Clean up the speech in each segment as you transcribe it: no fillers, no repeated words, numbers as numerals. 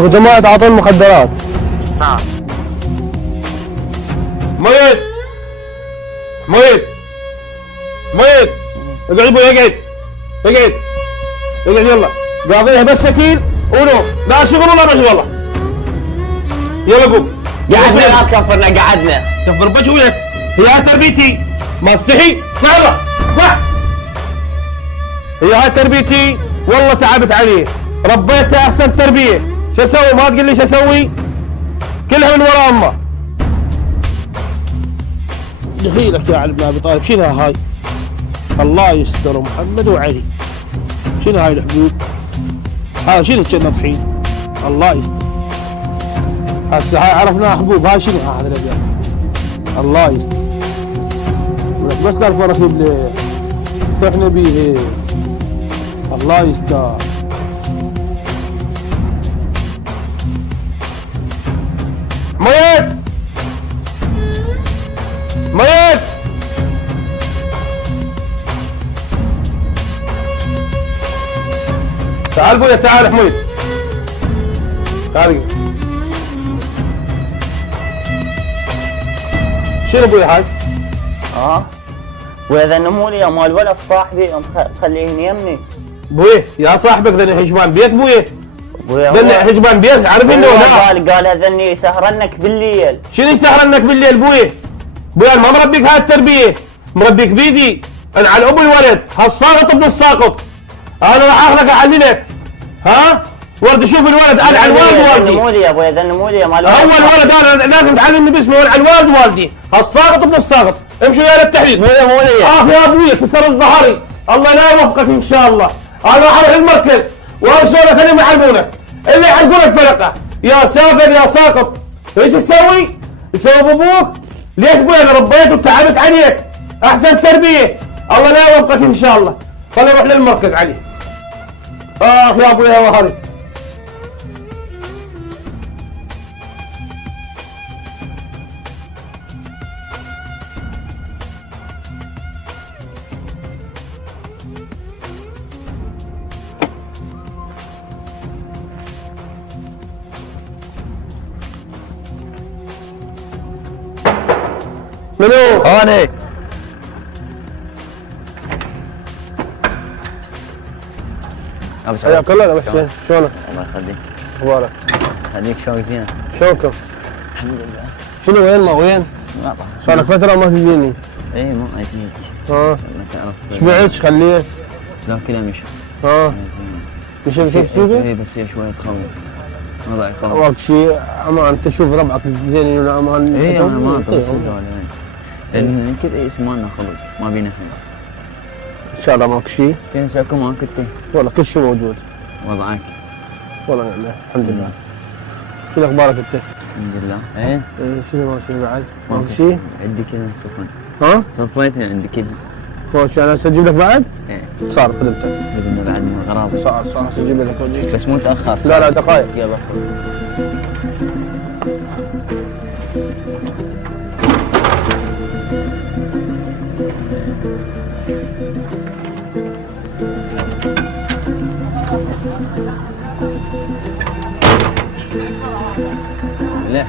اكو جماعه تعاطون مخدرات. نعم. ميت ميت ميت. اقعد ابوي اقعد اقعد اقعد يلا. قاضيها بس سكين ونوم، لا شغل ولا ما شغل. يلا قوم. قعدنا لا تكفرنا قعدنا. كفر بجويك. هي تربيتي ما استحي. اسمع يلا اسمع. هي هاي تربيتي والله تعبت عليه، ربيتها احسن تربيه. شو اسوي؟ ما تقول لي شو اسوي؟ كلها من ورا امه. دخيلك يا علي بن ابي طالب. شيلها هاي. الله يستر محمد وعلي. شنو هاي الحدود؟ هذا شنو كنا طحين؟ الله يستر. هسه هاي عرفناها حبوب. هاي شنو هذا الابيض؟ الله يستر. بس لا ركيب ليه؟ طحنا بيه. الله يستر. ميت ميت. تعال بويا تعال حميد. تعال. شنو بويا هاي؟ واذا نمولي يا مال ولد صاحبي خليه يمني. بويه يا صاحبك ذني حجبان بيت بويه. ذني حجبان بيت عارف انه قال ذني سهرنك بالليل. شنو يسهرنك بالليل بويه؟ بويه ما مربيك هاي التربيه، مربيك بيدي انا على ابو الولد، هالساقط ابن الساقط. انا راح اخلك اعلمك. ها؟ ورد شوف الولد انا على الوالد والدي. ذنمولي يا ابوي ذنمولي يا مال هو الولد انا لازم تعلمني باسمه على الوالد والدي، هالساقط ابن الساقط. امشوا يا للتحليل. مولي يا ابوي كسر ظهري، الله لا يوفقك ان شاء الله. انا راح اروح المركز وارسلك اللي يعلمونك، اللي يعلمونك فرقه. يا سافل يا ساقط. ايش تسوي؟ يسوي بابوك؟ ليش ابوي انا ربيت وتعبت عليك؟ احسن تربيه، الله لا يوفقك ان شاء الله. خلينا نروح للمركز علي. يا ابوي يا ظهري. منو؟ انا. حياك الله. ابو حسين شلونك؟ الله يخليك. اخبارك؟ هذيك شلونك زين؟ شلونكم؟ الحمد لله. شنو وين ما وين؟ ما صار لك فتره ما تجيني. اي ما اجيك. ايش بعت خليه؟ لا كلها مشى. مشى كيف؟ اي بس هي شويه تخوف. ما بعرف خوف. وقت شيء امان انت شوف ربعك زين ولا امان. اي انا ما اعرف لان كذا ايش ما لنا خلص ما بينا احنا. ان شاء الله ماكو شيء. كيف ساكم ما كنت؟ والله كل شيء موجود. وضعك؟ والله نعم الحمد لله. شنو اخبارك انت؟ الحمد لله. ايه شنو ماشي بعد؟ ماكو شيء؟ عندي كذا سخن. ها؟ صفيت عندي كذا. خوش انا اجيب لك بعد؟ ايه صار خدمتك. بدنا بعد من الغرابه. صار اجيب لك وجهي. بس مو تاخر. لا دقائق. يلا. لا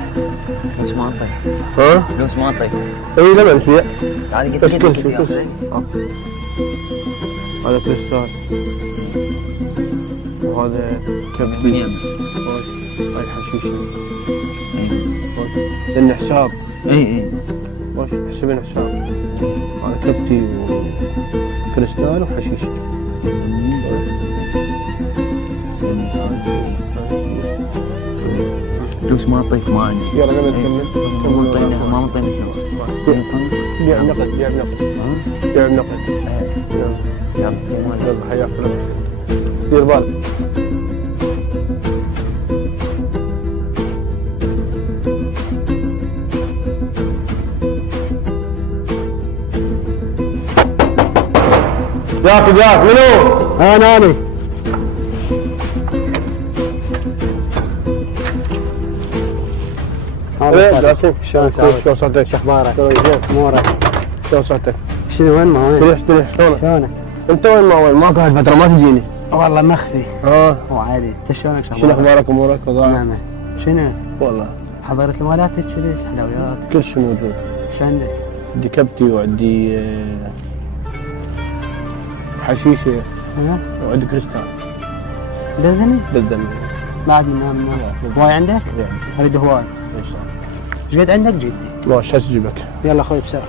لوس ما انطي. ها؟ لوس ما انطي. اي لمن شيء. تعال قلت ايش كل شيء هذا كريستال وهذا كبدي. هاي الحشيشه. لان حساب. اي وش حسبين حساب. هذا كبتي وكريستال وحشيشه. فلوس ما اعطيك ما عندي. يلا نبي نكمل. ما اعطينا ما اعطينا فلوس. بيع نقد بيع نقد بيع نقد. يلا يلا حياك الله. دير بالك. جاك منو؟ انا جاسم شلونك؟ شو صوتك؟ شو اخبارك؟ امورك؟ شو صوتك؟ شنو وين ما وين؟ تريح شلونك؟ شلونك؟ انت وين ما وين؟ ماكو هالفترة ما تجيني. والله مخفي. ها وعادي. انت شلونك شغال؟ شنو اخبارك امورك وضعك؟ نعم. شنو؟ والله حضرت المالات كذي حلويات. كل شيء موجود. شو عندك؟ عندي كبتي وعندي حشيشه ها؟ وعندي كريستال. دزني؟ دزني. بعد من نام هواي عندك؟ يعني اريد هواي. ان شاء الله. ايش قد عندك جدي؟ ماشي هسه اجيبك. يلا اخوي بسرعه.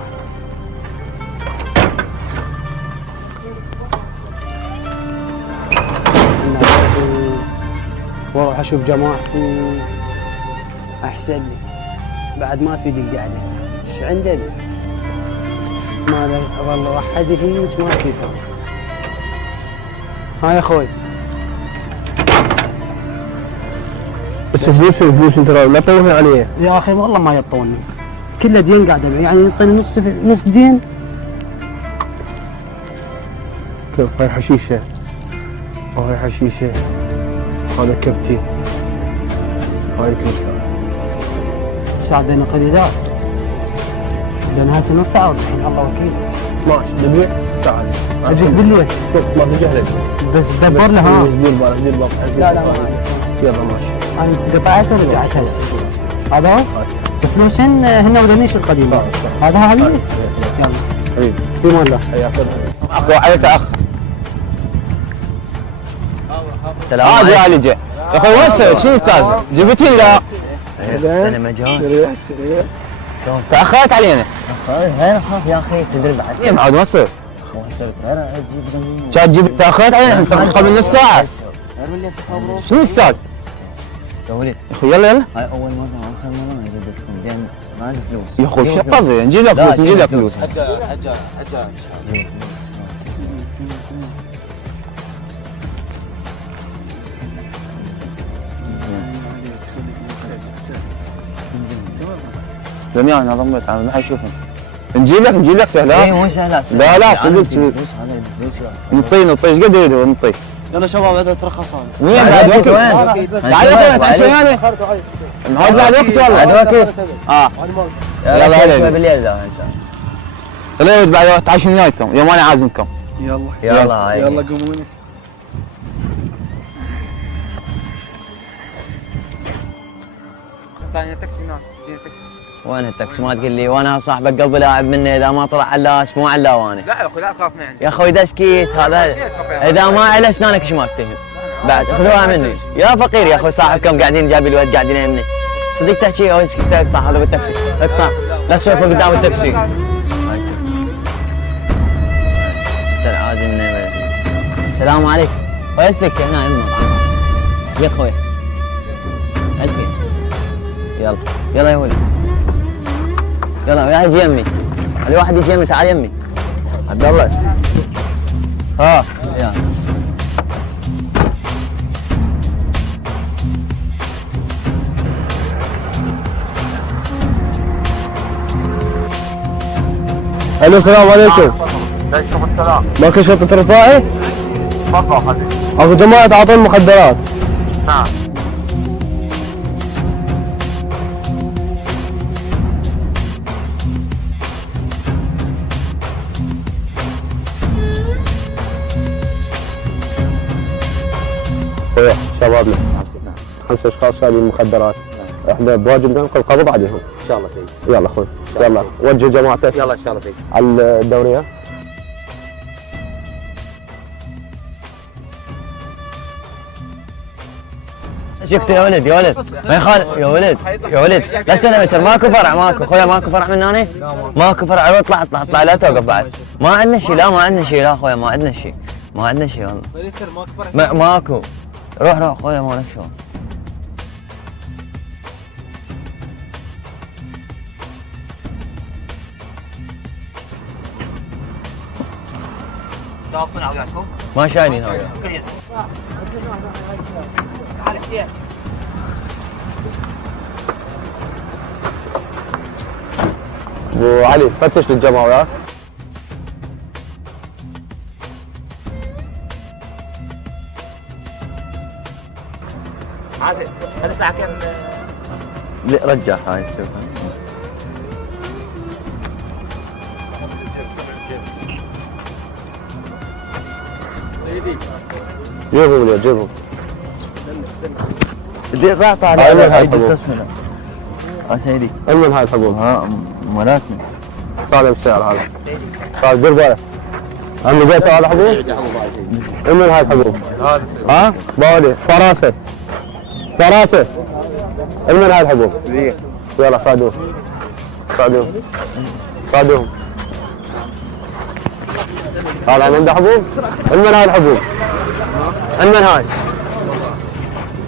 واروح اشوف جماعتي احسن لي. بعد ما تفيد القعده. ايش عندك؟ ما اظل وحدي هيك ما في فرق. ها يا اخوي. بس فلوس انت لا تطول عليه. يا اخي والله ما يعطوني. كله دين قاعد ابيع، يعني يعطيني نص دين. كيف هاي حشيشه وهاي حشيشه، هذا كبتي، هاي كريستال. ساعدني قليلات. لان هسه نص ساعه والحين الله وكيل. ماشي نبيع تعال اجيك بالليل. شوف ما في جهل. بس دبر له ها. دير بالك دير بالك. لا ما يلا ماشي. انا قطعت ورجعت هسه. هذا هو؟ الفلوس هن ودنيش القديمه. هذا هو حبيبي؟ يلا حبيبي في مان الله. حياك الله. اخو عليك اخ. السلام عليكم. يا علي جاء يا اخوي وين سويت؟ شنو السالفه؟ جبتي لا؟ انا مجان. تاخرت علينا. غير اخاف يا اخي تدري بعد. ايه معود ما يصير. اخوي صرت غير اجيب ذنوب. كان جبت تاخرت علينا انت قبل نص ساعه. غير اللي تخبره. شنو السالفه؟ يا ولد يا اخوي يلا يلا. هاي اول مره واخر مره اجيب لكم لان ما عندي فلوس. يا اخوي شو قضي؟ نجيب لك فلوس نجيب لك فلوس. جميعا انا ضميت انا ما حيشوفهم. نجيب لك سهل اي ها؟ مو سهلات. لا لا صدق صدق. نطي ايش قد يريدوا نطي؟ يلا شباب هذا ترخص انا. وين بعد وقت؟ وين؟ تعال يا اخوي عشان انا معود بعد وقت والله. بعد وقت؟ اه يلا يلا شوي هلا. بالليل ذا ان شاء الله. لا بعد وقت عشان وياكم يوم انا عازمكم. يلا هاي. قوموني. ثانية تاكسي ناس تديني تاكسي. وين التاكسي ما تقول لي وانا صاحبك قلبي لاعب مني اذا ما طلع علاس مو علاواني. لا يا اخوي لا تخاف من عندي. يا اخوي دشكيت هذا اذا ما على اسنانك ايش ما افتهم بعد خذوها مني يا فقير يا اخوي صاحبكم قاعدين جايب الولد قاعدين يمني صدق تحكي او اسكت اقطع هذا بالتاكسي اقطع لا تشوفه قدام التاكسي. هاي التاكسي عادي النمر. السلام عليكم. ويلفك هنا يما يا اخوي الفين. يلا يلا يا ولد يلا يا يجي يمي علي واحد يجي يمي تعال يمي عبد الله. ها يلا الو السلام عليكم. عليكم السلام. ماكو شرطة رفاعي؟ تفضل حبيبي. اكو جماعة تعاطون مخدرات. نعم. خويا شبابنا 5 اشخاص شايلين مخدرات. احنا بواجبنا نلقي القبض عليهم. ان شاء الله سيدي. يلا اخوي يلا وجه جماعتك يلا ان شاء الله سيدي. على الدورية. شفت يا ولد يا ولد ما يخالف يا ولد يا ولد لا سلمتر ماكو فرع ماكو خويا ماكو فرع من هنا ماكو فرع اطلع اطلع اطلع لا توقف بعد ما عندنا شيء لا ما عندنا شيء لا خويا ما عندنا شيء ما عندنا شيء والله ماكو روح روح خويا مالك شغل. ما شايلين هذا. ابو علي فتش للجماعة وياك. عادل هذه الساعة كم؟ رجع هاي السوق. جيبهم لي جيبهم. اللي قاطع هاي على من هاي ايدي الحبوب. تسمع سيدي. من هاي الحبوب. ها ملاكمة. صادم بالسيارة هذا. صادم دير بالك. عمي جيت على الحبوب؟ من هاي الحبوب؟ ها؟ باولي فراسة. فراسة. من هاي الحبوب؟ يلا صادوهم. صادوهم. صادوهم. هذا من عنده حبوب؟ من هاي الحبوب؟ من هاي؟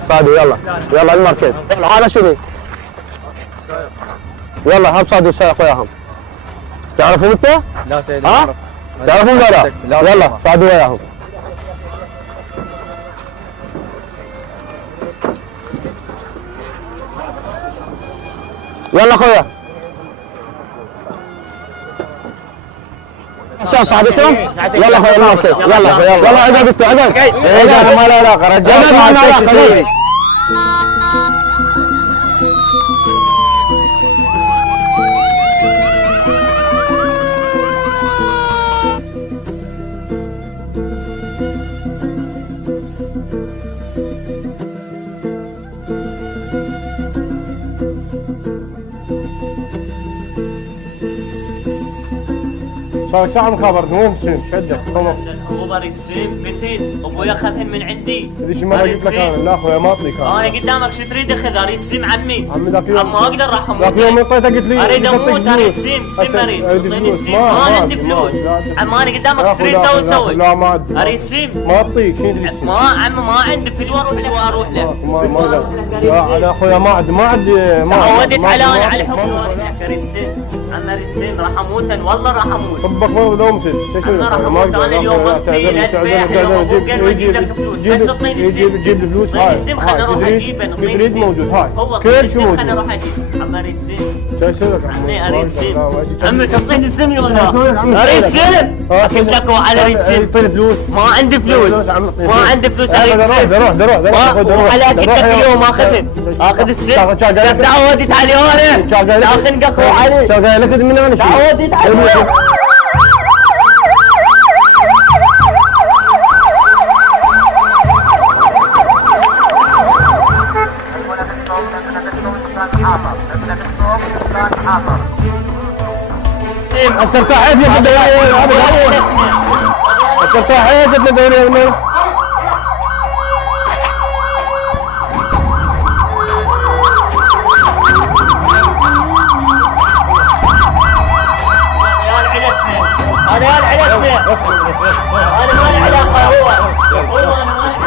صادو يلا يلا المركز يلا هذا شنو؟ يلا هب صادو السائق وياهم. تعرفون انت؟ لا سيدي. ها؟ تعرفون ولا لا؟ يلا صادو وياهم. يلا اخويا. شو صعدتهم؟ يلا اخويا المركز يلا يلا عقب انتوا عقب. رجال ما له علاقة رجال ما له علاقة. شو عم خبرت وين تشين شدك خلاص. هو بريسيم بتيت ابوي اخذهن من عندي. ليش ما جبت لك انا؟ لا اخويا ما اعطيك انا قدامك شو تريد اخذ اريد سيم عمي. عمي ذاك يوم ما اقدر راح اموت. ذاك يوم انطيته قلت لي اريد بدي اموت أعطيك اريد فلوس. سيم اريد أريد اعطيني فلوس. سيم ما ما عاد. عندي فلوس. لا. عم انا لا قدامك أخو، تريد لا تسوي أخو، سوي. لا ما عاد. اريد سيم ما اعطيك شنو تريد؟ ما عم ما عندي فلوس اروح له واروح له. ما لا انا اخويا ما عاد تعودت على انا على حب اريد سيم. انا اريد سيم راح اموت والله راح اموت. طبك لو مسد انا راح اموت انا اليوم اطيل البيع اليوم ابوك واجيب لك فلوس بس اعطيني السيم. جيب لي فلوس اعطيني السيم خليني اروح اجيبه. جدريد موجود هاي هو كل اعطيني شيء السيم خليني موجود. اروح اجيب. عم اريد سيم. شو يصير لك عمي اريد سيم. عمي عمي تعطيني السيم ولا عمي اريد شو سيم. اكيد لك على اريد سيم. يعطيني فلوس ما عندي فلوس ما عندي فلوس اريد سيم. روح على اكيد لك اليوم اخذ السيم. تعودت عليه انا تاخذ قهوه علي. شغال لك من انا تعودت عليه. استرتاحت يا بدي استرتاحت يا بدي انا ما لي علاقه هو انا ما لي علاقه.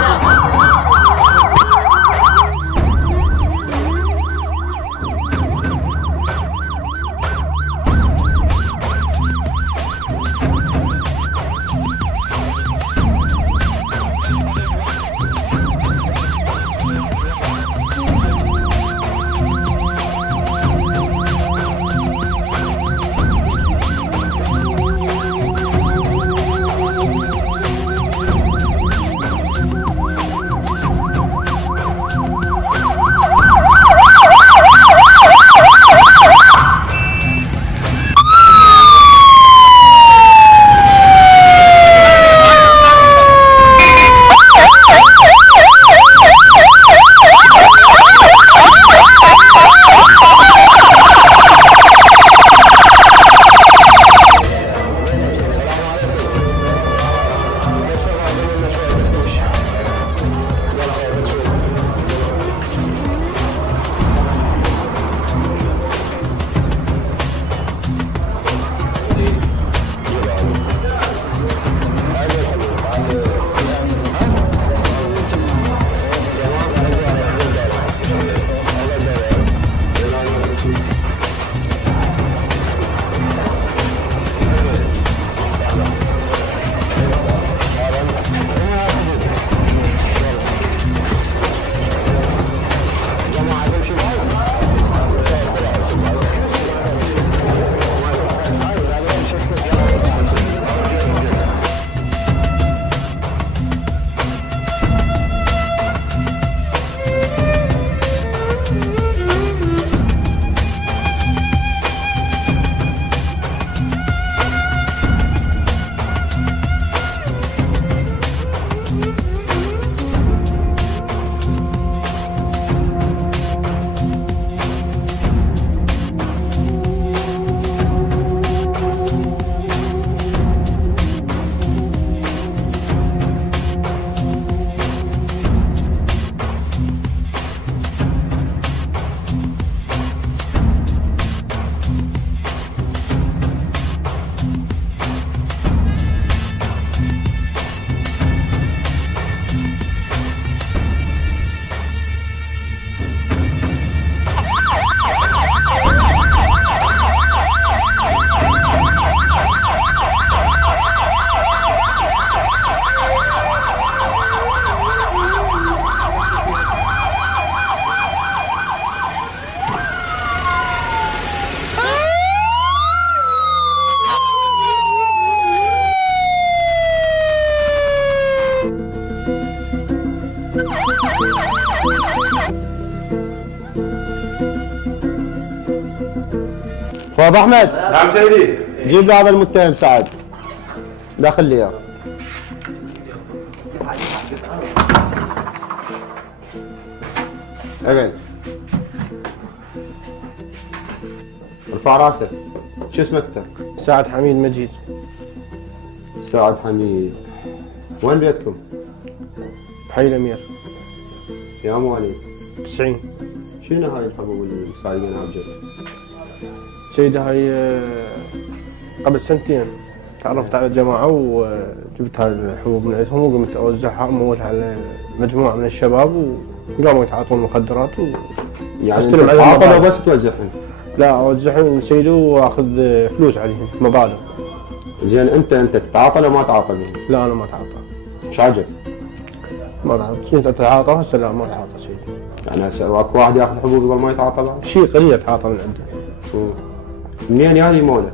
فوض احمد نعم سيدي. جيب لي هذا المتهم سعد داخل لي اياه. ابعد ارفع راسك. شو اسمك انت؟ سعد حميد مجيد. سعد حميد. وين بيتكم؟ حي الامير. يا مواليد 90. شنو هاي الحبوب اللي سايقين على الجو؟ سيدي هاي قبل سنتين تعرفت على جماعة وجبت هاي الحبوب من عندهم وقمت أوزعها أمولها على مجموعة من الشباب وقاموا يتعاطون مخدرات يعني أستلم عليهم تعاطى مبالغ. بس توزعهم؟ لا أوزعهم سيدي وآخذ فلوس عليهم مبالغ. زين انت تتعاطى ولا ما تعاطى بهم؟ لا أنا ما أتعاطى. ايش عجب؟ ما أتعاطى. كنت أتعاطى هسه لا ما أتعاطى سيدي. يعني هسه اكو واحد ياخذ حبوب قبل ما يتعاطى بعد؟ شيء قليل أتعاطى من عنده. منين يعني موله؟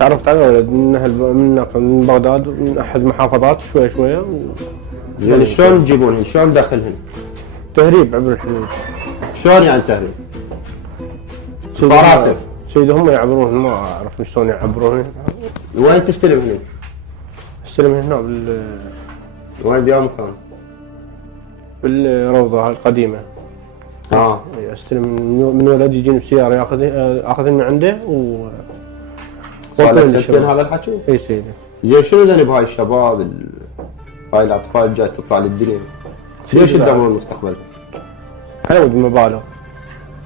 تعرفت على ولد من بغداد ومن أحد المحافظات شوي شوية زين شلون تجيبونهن؟ شلون تدخلهن؟ تهريب عبر الحدود. شلون يعني تهريب؟ فراسك. سيدي هم يعبرون ما أعرف شلون يعبرون. وين تستلم هنا؟ استلم هنا وين بيا مكان؟ بالروضة هاي القديمة. استلم من ولد يجيني بسيارة ياخذني من عنده صار لك سنتين هذا الحكي؟ اي سيدي. زين شنو ذنب هاي الشباب هاي الاطفال الجاي تطلع للدنيا؟ ليش يدمرون مستقبلهم؟ عوض مبالغ.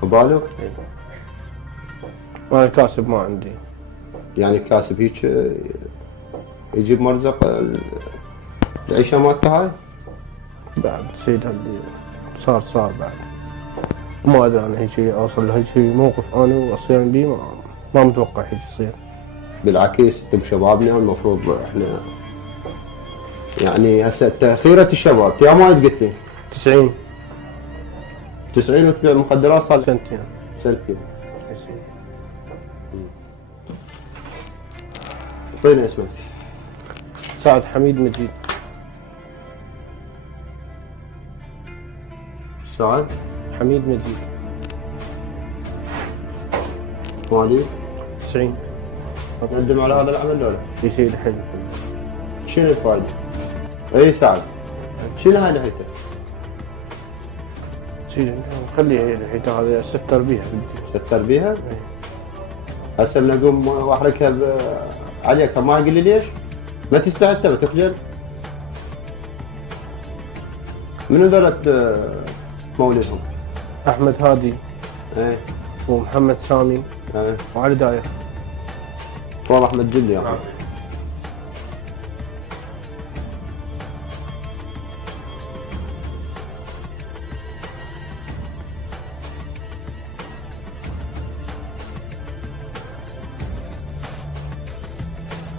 مبالغ؟ وانا الكاسب ما عندي. يعني الكاسب هيك يجيب مرزق العيشه مالته هاي؟ بعد سيد اللي صار بعد. ما ادري انا هيك اوصل لهيك موقف انا واصير بيه ما متوقع هيك يصير. بالعكس انتم شبابنا المفروض احنا يعني هسه خيرة الشباب يا ما قلت لي 90 وتبيع مخدرات صار سنتين. اعطينا اسمك. سعد حميد مجيد. سعد حميد مجيد. مواليد 90. تقدم على هذا العمل ولا؟ في سيد حلو. شنو الفائدة؟ اي سعد شنو هاي نهايته؟ سيدي خلي الحيطة هذه ستر بيها بدي. ستر بيها؟ هسه نقوم واحركها عليك ما يقول لي ليش؟ ما تستحي انت تخجل؟ منو ذلك مولدهم؟ احمد هادي. ايه ومحمد سامي. ايه وعلي داير. والله احمد جلي يا اخي.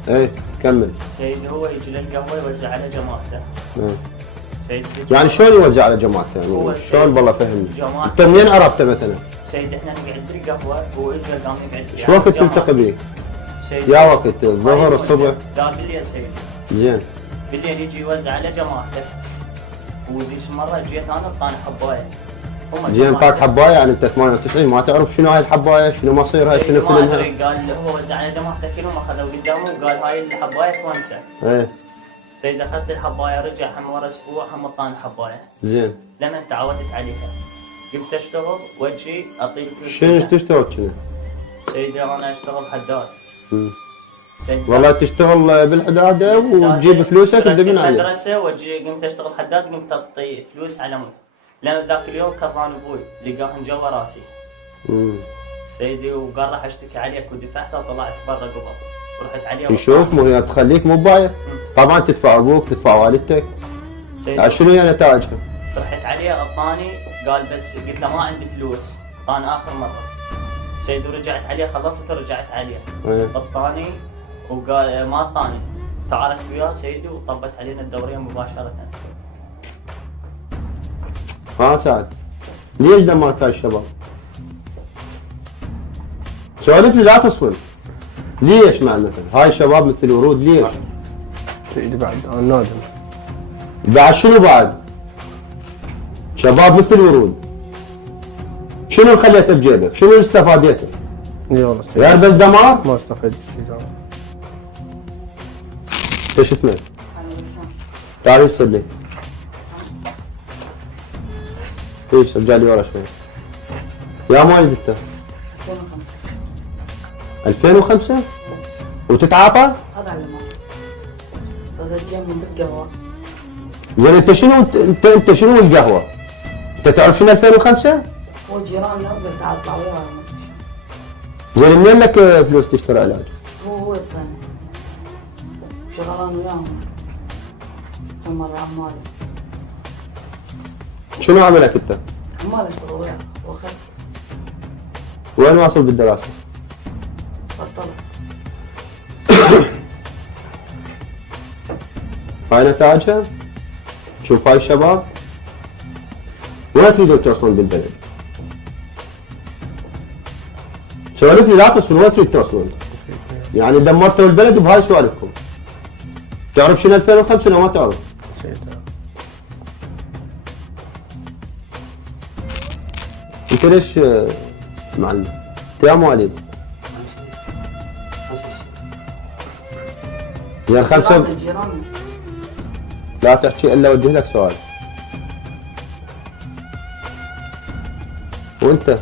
ايه كمل. سيدي هو يجي للقهوه يوزع على جماعته. سيدي يعني شلون يوزع على جماعته يعني شلون والله فهمني. انت منين عرفته مثلا؟ سيدي احنا نقعد بالقهوه هو اجى قام يقعد. شو وقت تلتقي به؟ يا وقت الظهر الصبح؟ لا بالليل سيدي. زين. بالليل يجي يوزع على جماعته. وذيك مرة جيت انا اعطاني حبايه. زين طاق حبايه يعني انت 98 ما تعرف شنو هاي الحبايه شنو مصيرها شنو فلنها؟ قال هو وزع على جماعته كلهم اخذوا قدامه وقال هاي الحبايه تونسه. ايه. سيدي اخذت الحبايه رجع هم ورا اسبوع هم اعطاني حبايه. زين. لما تعودت عليها. قمت اشتغل واجي اعطيه فلوس. شنو تشتغل شنو؟ سيدي انا اشتغل حداد. والله تشتغل بالحداده وتجيب فلوسك تدفن عليه. المدرسه واجي قمت اشتغل حداد قمت اعطي فلوس على مود. لان ذاك اليوم كران ابوي لقاهن جوا راسي. سيدي وقال راح اشتكي عليك ودفعته وطلعت برا قبل. رحت عليه يشوف مو هي تخليك مو بايع. طبعا تدفع ابوك تدفع والدتك. شنو هي نتائجها؟ رحت عليه اعطاني قال بس قلت له ما عندي فلوس اعطاني اخر مره. سيدي ورجعت عليه خلصت ورجعت عليه. اعطاني وقال ما اعطاني. تعاركت وياه سيدي وطبت علينا الدوريه مباشره. سعد ليش دمرت هاي الشباب؟ سولف لي لا تصفن. ليش معناته؟ هاي الشباب مثل الورود ليش؟ سيدي بعد انا نادم. بعد شنو بعد؟ شباب مثل الورود. شنو خليته بجيبك؟ شنو استفاديته؟ اي والله غير بس دمار؟ ما استفدت شيء. ايش اسمك؟ تعال يسر لي. ايش ارجع لي ورا شوي. يا مواليد انت؟ 2005 وتتعاطى؟ هذا اللي ما هذا جاي من بالقهوة. زين انت شنو انت شنو القهوه؟ انت تعرف شنو 2005؟ هو جيراننا قلت تعال اطلع وياهم. زين منين لك فلوس تشتري علاج؟ هو يطلعني شغلان وياهم مرة عمالي. شنو عملك انت؟ عمالي اشتغل وياه واخذت وين واصل بالدراسه؟ بطلت. هاي نتائجها؟ شوف هاي الشباب وين تريدون توصلون بالبلد؟ سوالف لي لا تصل وين تريد توصلون؟ يعني دمرتوا البلد بهاي سوالفكم. تعرف شنو 2005 ولا ما تعرف؟ انت ليش معلم؟ انت يا مواليد؟ زين خمسة جيراننا لا تحكي الا اوجه لك سؤال. وانت؟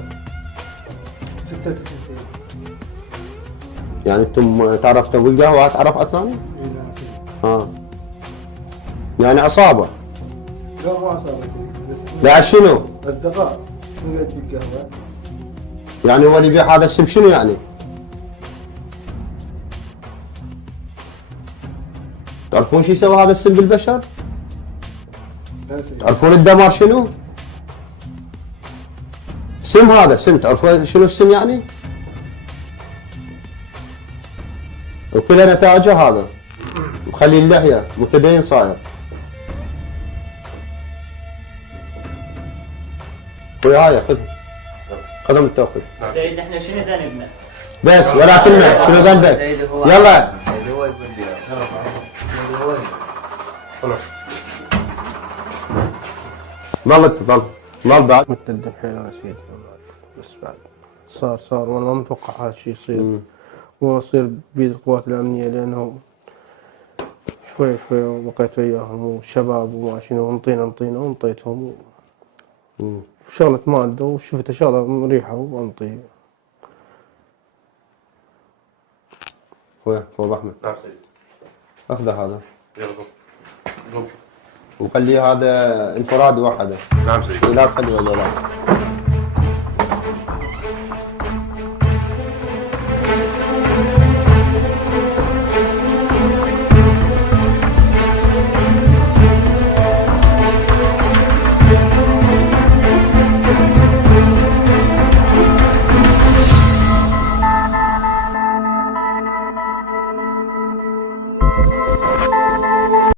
يعني انتم تعرفتوا بالقهوة تعرف ثاني؟ ها يعني عصابة؟ لا ما صارت. لا شنو؟ الدقاء من قد القهوة. يعني هو اللي يبيع هذا السم شنو يعني؟ تعرفون شو يسوي هذا السم بالبشر؟ تعرفون الدمار شنو؟ سم هذا سم، تعرفون شنو السم يعني؟ وكل نتائجه هذا مخلي اللحية متدين صاير. وياي خذهم التوقف. سيد احنا شنو ذنبنا؟ بس ولا كلمة شنو ذنبك؟ يلا سيدي هو يقول لي سيدي هو ظل بعد متندم حيل انا سيدي بس بعد صار وانا ما متوقع هذا الشيء يصير. ويصير بيد القوات الامنيه لانه شوي وبقيت وياهم وشباب وما شنو انطينا وانطيتهم شغلة مادة وشفت شغلة مريحة وانطي. وين فوق احمد؟ نعم سيدي. اخذ هذا يلا وخليه هذا انفراد واحدة. نعم سيدي. لا تخلي هذول.